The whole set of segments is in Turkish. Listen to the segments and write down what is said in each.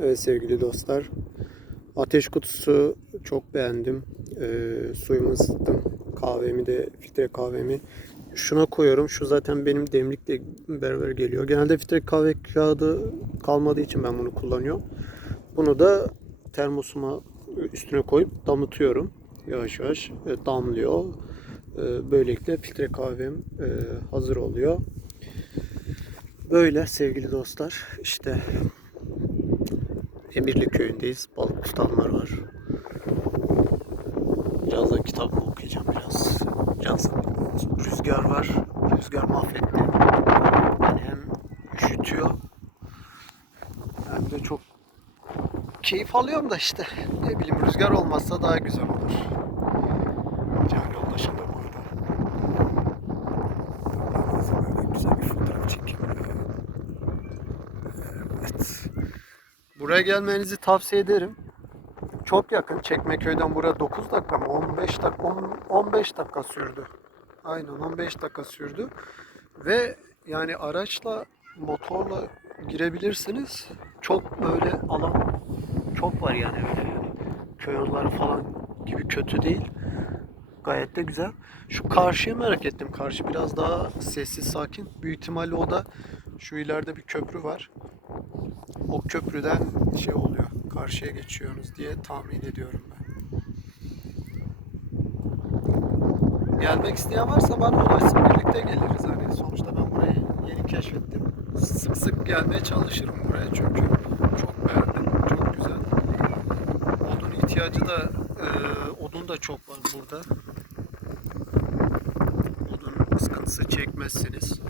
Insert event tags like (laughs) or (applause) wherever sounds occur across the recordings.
Evet sevgili dostlar. Ateş kutusu çok beğendim. Ee, suyumu ısıttım. Kahvemi de filtre kahvemi şuna koyuyorum. Şu zaten benim demlikle beraber geliyor. Genelde filtre kahve kağıdı kalmadığı için ben bunu kullanıyorum. Bunu da termosuma üstüne koyup damıtıyorum. Yavaş yavaş e, damlıyor. E, Böylelikle filtre kahvem e, hazır oluyor. Böyle sevgili dostlar. İşte Emirli köyündeyiz. Balık tutanlar var. Biraz da kitap mı okuyacağım biraz. Biraz rüzgar var. Rüzgar mahvetti. Yani hem üşütüyor hem de çok keyif alıyorum da işte. Ne bileyim rüzgar olmazsa daha güzel olur. Can yoldaşım da burada. Böyle güzel fotoğraf çekeyim. Evet. Buraya gelmenizi tavsiye ederim. Çok yakın. Çekmeköy'den buraya 9 dakika mı? 15 dakika 10 15 dakika sürdü. Aynen 15 dakika sürdü. Ve yani araçla motorla girebilirsiniz. Çok böyle alan çok var yani öyle yani. Köy yolları falan gibi kötü değil. Gayet de güzel. Şu karşıya merak ettim. Karşı biraz daha sessiz sakin. Büyük ihtimalle o da şu ileride bir köprü var o köprüden şey oluyor. Karşıya geçiyorsunuz diye tahmin ediyorum ben. Gelmek isteyen varsa bana ulaşsın birlikte geliriz hani. Sonuçta ben burayı yeni keşfettim. Sık sık gelmeye çalışırım buraya çünkü çok beğendim. Çok güzel. Odun ihtiyacı da e, odun da çok var burada. Odun sıkıntısı çekmezsiniz.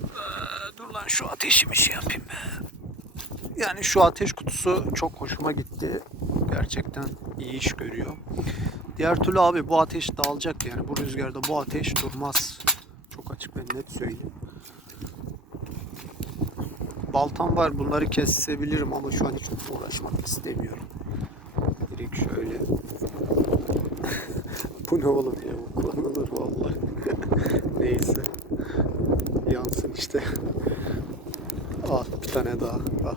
Ee, dur lan şu ateşimi şey yapayım be. Yani şu ateş kutusu çok hoşuma gitti. Gerçekten iyi iş görüyor. Diğer türlü abi bu ateş dağılacak yani. Bu rüzgarda bu ateş durmaz. Çok açık ve net söyleyeyim. Baltam var bunları kesebilirim ama şu an hiç uğraşmak istemiyorum. Direkt şöyle. (laughs) bu ne oğlum ya? Bu kullanılır vallahi. (laughs) Neyse. Yansın işte. Ah bir tane daha. Ah.